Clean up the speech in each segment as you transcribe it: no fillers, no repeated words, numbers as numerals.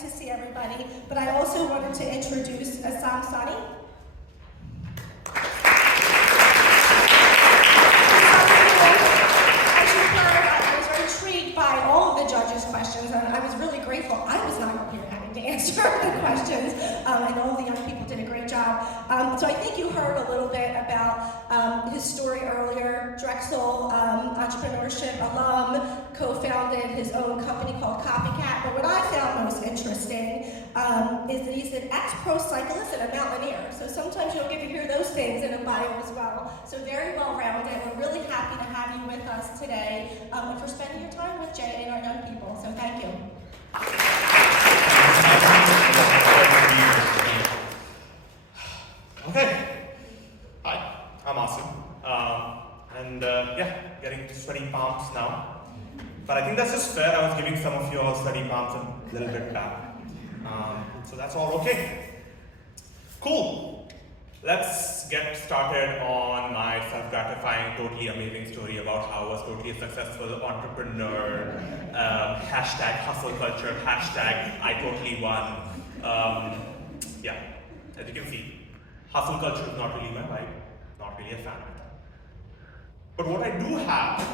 to see everybody, but I also wanted to introduce Assam Sani. As you heard, I was very intrigued by all of the judges' questions, and I was really grateful. I was not here having to answer the questions, and all the young people did a great job. So I think you heard a little bit about his story earlier. Drexel, Entrepreneurship alum, co-founded his own company called Copycat. But what I found most interesting is that he's an ex-pro cyclist and a mountaineer. So sometimes you don't get to hear those things in a bio as well. So very well-rounded. We're really happy to have you with us today and for spending your time with Jay and our young people. So thank you. Okay. Hi, I'm Asim. Yeah, getting sweaty palms now. But I think that's just fair. I was giving some of you all sweaty palms a little bit back. So that's all okay. Cool. Let's get started on my self-gratifying, totally amazing story about how I was totally a successful entrepreneur. Hashtag hustle culture, hashtag I totally won. Yeah, as you can see, hustle culture is not really my vibe, not really a fan of that. But what I do have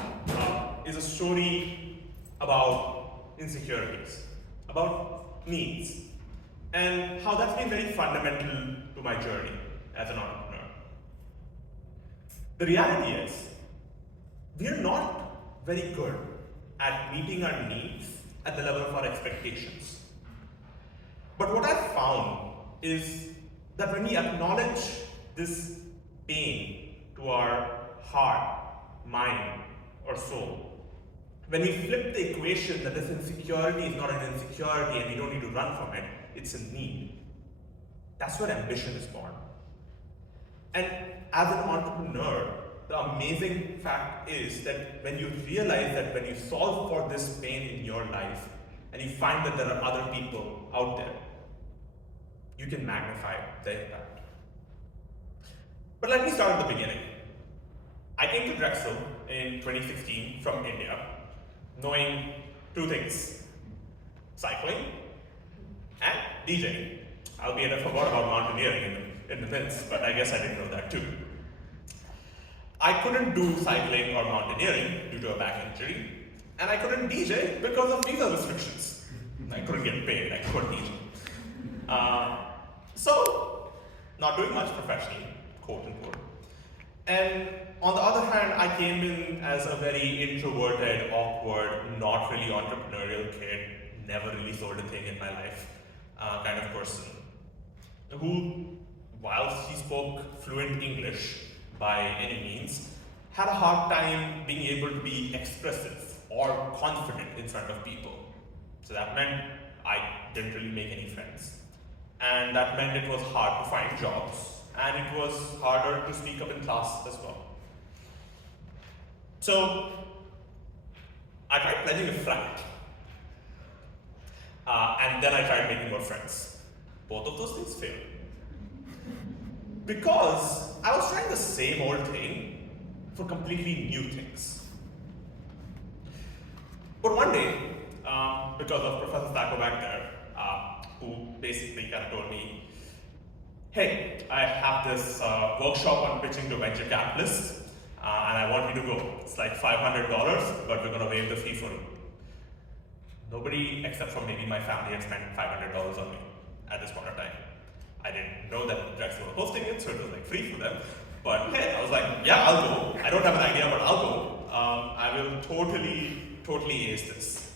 is a story about insecurities, about needs, and how that's been very fundamental to my journey as an entrepreneur. The reality is, we're not very good at meeting our needs at the level of our expectations. But what I've found is that when we acknowledge this pain to our heart, mind, or soul, when we flip the equation that this insecurity is not an insecurity and we don't need to run from it, it's a need. That's where ambition is born. And as an entrepreneur, the amazing fact is that when you realize that when you solve for this pain in your life, and you find that there are other people out there, you can magnify the impact. But let me start at the beginning. I came to Drexel in 2016 from India, knowing two things: cycling and DJing. Albeit I forgot about mountaineering in the midst, but I guess I didn't know that too. I couldn't do cycling or mountaineering due to a back injury, and I couldn't DJ because of visa restrictions. I couldn't get paid, I couldn't DJ. So, not doing much professionally, quote unquote. And on the other hand, I came in as a very introverted, awkward, not really entrepreneurial kid, never really sold a thing in my life kind of person, who, whilst he spoke fluent English by any means, had a hard time being able to be expressive or confident in front of people. So that meant I didn't really make any friends. And that meant it was hard to find jobs, and it was harder to speak up in class as well. So I tried pledging a frat, and then I tried making more friends. Both of those things failed. Because I was trying the same old thing for completely new things. But one day, because of Professor Thakur back there, who basically kind of told me, hey, I have this workshop on pitching to venture capitalists, and I want you to go. It's like $500, but we're going to waive the fee for you. Nobody except for maybe my family had spent $500 on me at this point of time. I didn't know that Drexel was hosting it, so it was like free for them. But hey, I was like, yeah, I'll go. I don't have an idea, but I'll go. I will totally ace this.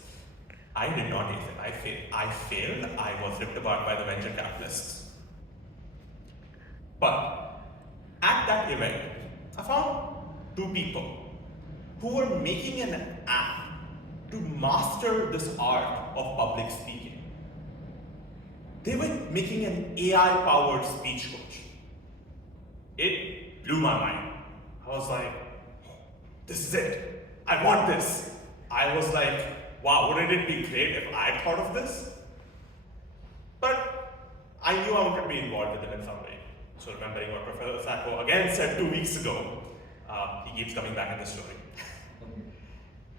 I did not ace it. I failed. I was ripped apart by the venture capitalists. But at that event, I found two people who were making an app to master this art of public speaking. They were making an AI-powered speech coach. It blew my mind. I was like, this is it. I want this. I was like, wow, wouldn't it be great if I thought of this? But I knew I wanted to be involved with it in some way. So remembering what Professor Thakur again said 2 weeks ago, he keeps coming back in this story,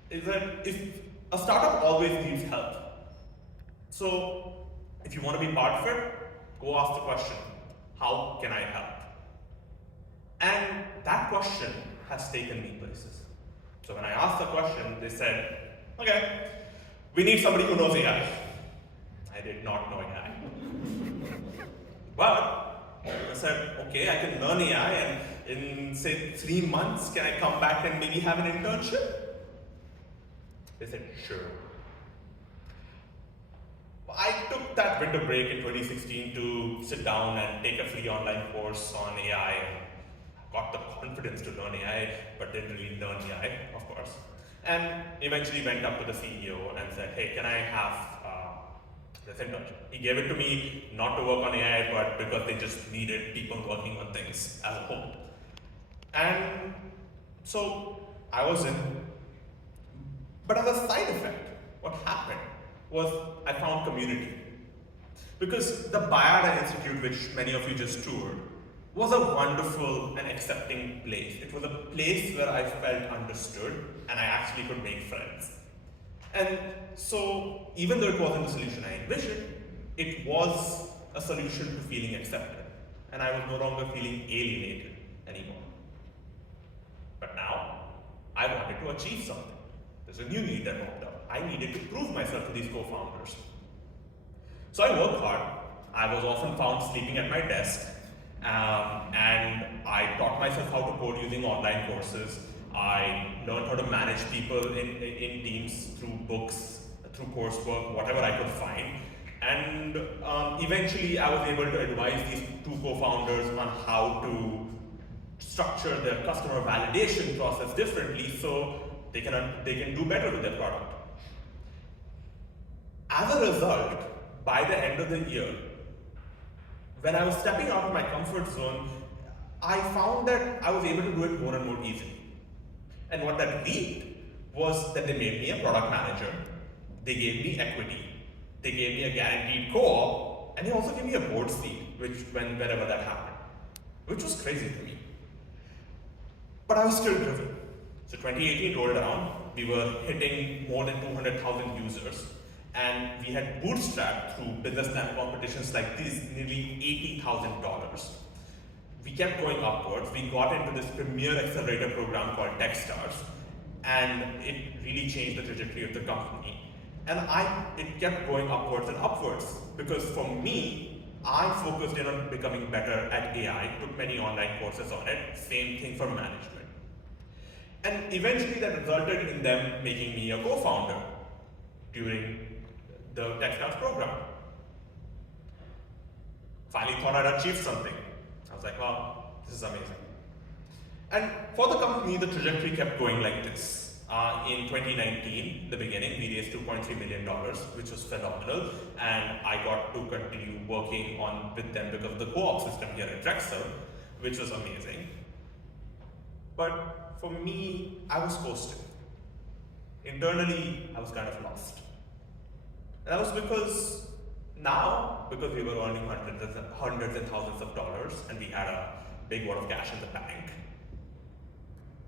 is that if a startup always needs help. So If you want to be part of it, go ask the question, how can I help? And that question has taken me places. So when I asked the question, they said, okay, we need somebody who knows AI. I did not know AI. But I said, okay, I can learn AI, and in say 3 months, can I come back and maybe have an internship? They said, sure. I took that winter break in 2016 to sit down and take a free online course on AI, and got the confidence to learn AI, but didn't really learn AI, of course. And eventually went up to the CEO and said, hey, can I have this internship? He gave it to me not to work on AI, but because they just needed people working on things as a whole. And so I was in. But as a side effect, what happened was I found community. Because the Bayada Institute, which many of you just toured, was a wonderful and accepting place. It was a place where I felt understood and I actually could make friends. And so, even though it wasn't the solution I envisioned, it was a solution to feeling accepted. And I was no longer feeling alienated anymore. But now, I wanted to achieve something. There's a new need that popped up. I needed to prove myself to these co-founders. So I worked hard. I was often found sleeping at my desk. And I taught myself how to code using online courses. I learned how to manage people in teams through books, through coursework, whatever I could find. And eventually I was able to advise these two co-founders on how to structure their customer validation process differently so they can do better with their product. As a result, by the end of the year, when I was stepping out of my comfort zone, I found that I was able to do it more and more easily. And what that lead was that they made me a product manager, they gave me equity, they gave me a guaranteed co-op, and they also gave me a board seat, whenever that happened, which was crazy to me. But I was still driven. So 2018 rolled around, we were hitting more than 200,000 users, and we had bootstrapped through business plan competitions like this nearly $80,000. We kept going upwards. We got into this premier accelerator program called Techstars, and it really changed the trajectory of the company. And it kept going upwards and upwards, because for me, I focused in on becoming better at AI, took many online courses on it, same thing for management. And eventually that resulted in them making me a co-founder during the Techstars program. Finally thought I'd achieved something. I was like, wow, this is amazing. And for the company, the trajectory kept going like this. In 2019, the beginning, we raised $2.3 million, which was phenomenal. And I got to continue working with them because of the co-op system here at Drexel, which was amazing. But for me, I was coasting. Internally, I was kind of lost. And that was because we were earning hundreds and thousands of dollars, and we had a big wad of cash in the bank,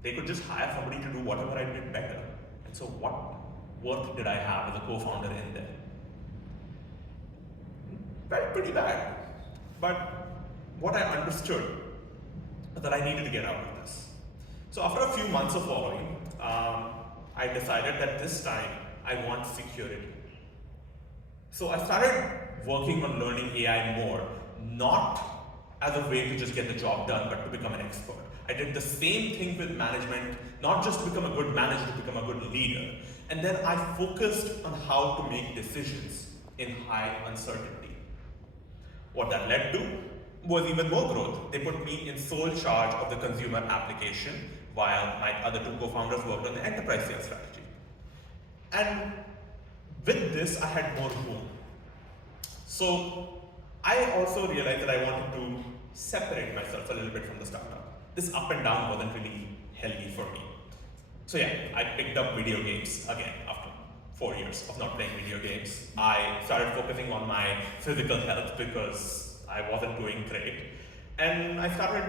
they could just hire somebody to do whatever I did better. And so what worth did I have as a co-founder in there? Felt pretty bad. But what I understood was that I needed to get out of this. So after a few months of following, I decided that this time I want security. So I started working on learning AI more, not as a way to just get the job done, but to become an expert. I did the same thing with management, not just to become a good manager, to become a good leader. And then I focused on how to make decisions in high uncertainty. What that led to was even more growth. They put me in sole charge of the consumer application, while my other two co-founders worked on the enterprise sales strategy. And with this, I had more room. So I also realized that I wanted to separate myself a little bit from the startup. This up and down wasn't really healthy for me. So yeah, I picked up video games again after 4 years of not playing video games. I started focusing on my physical health because I wasn't doing great. And I started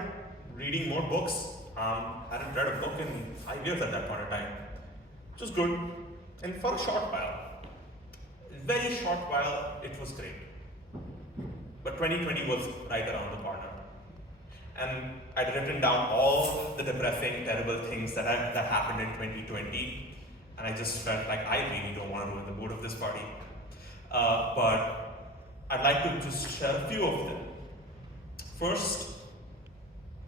reading more books. I hadn't read a book in 5 years at that point in time, which was good. And for a short while, very short while, it was great. But 2020 was right around the corner. And I'd written down all the depressing, terrible things that happened in 2020. And I just felt like I really don't want to ruin the mood of this party. But I'd like to just share a few of them. First,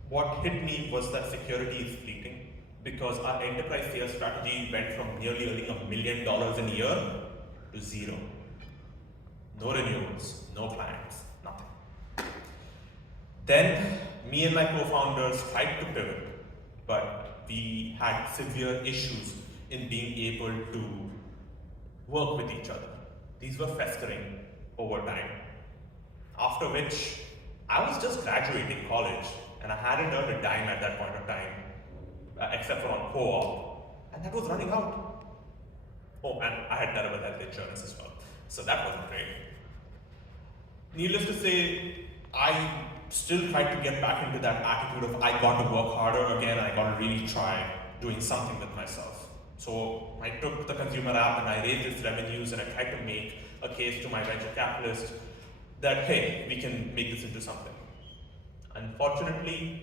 what hit me was that security is fleeting, because our enterprise sales strategy went from nearly earning $1 million in a year to zero. No renewals, no clients, nothing. Then, me and my co-founders tried to pivot, but we had severe issues in being able to work with each other. These were festering over time. After which, I was just graduating college, and I hadn't earned a dime at that point of time, except for on co-op, and that was running out. Oh, and I had terrible health insurance as well, so that wasn't great. Needless to say, I still tried to get back into that attitude of I got to work harder again, I got to really try doing something with myself. So I took the consumer app and I raised its revenues, and I tried to make a case to my venture capitalist that, hey, we can make this into something. Unfortunately,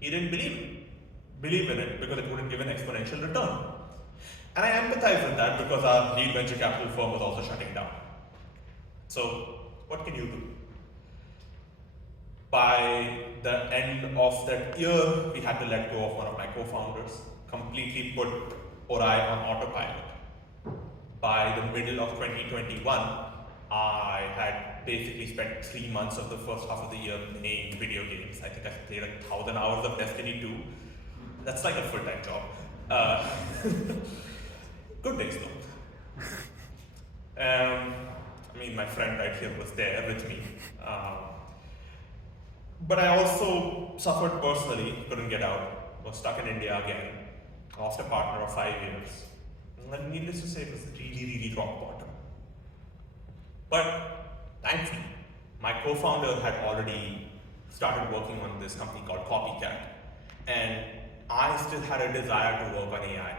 he didn't believe in it because it wouldn't give an exponential return. And I empathize with that because our lead venture capital firm was also shutting down. So what can you do? By the end of that year, we had to let go of one of my co-founders, completely put Orai on autopilot. By the middle of 2021, I had basically spent 3 months of the first half of the year playing video games. I think I played 1,000 hours of Destiny 2. That's like a full-time job. Good days though. I mean, my friend right here was there with me. But I also suffered personally, couldn't get out, was stuck in India again, lost a partner of 5 years. And needless to say, it was really, really rock bottom. But thankfully, my co-founder had already started working on this company called Copycat, and I still had a desire to work on AI.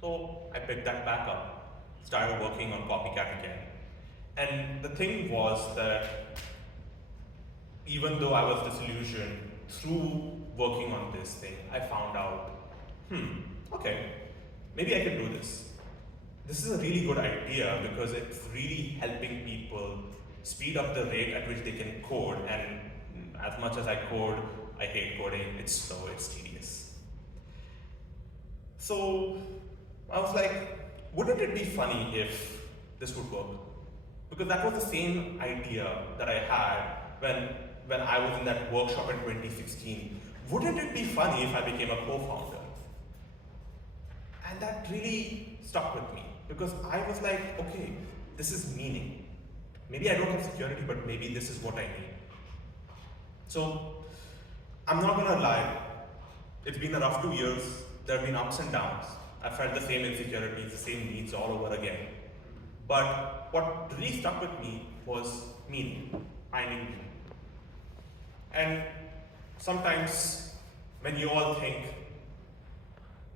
So I picked that back up, started working on Copycat again. And the thing was that even though I was disillusioned, through working on this thing, I found out, okay, maybe I can do this. This is a really good idea because it's really helping people speed up the rate at which they can code. And as much as I code, I hate coding. It's slow, it's tedious. So I was like, wouldn't it be funny if this would work? Because that was the same idea that I had when I was in that workshop in 2016. Wouldn't it be funny if I became a co-founder? And that really stuck with me because I was like, okay, this is meaning. Maybe I don't have security, but maybe this is what I need. So I'm not gonna lie, it's been a rough 2 years. There have been ups and downs. I felt the same insecurities, the same needs all over again. But what really stuck with me was meaning, finding meaning. And sometimes when you all think,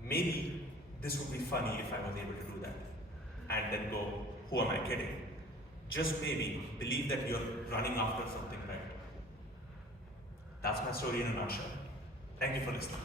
maybe this would be funny if I was able to do that, and then go, who am I kidding? Just maybe believe that you're running after something right. That's my story in a nutshell. Thank you for listening.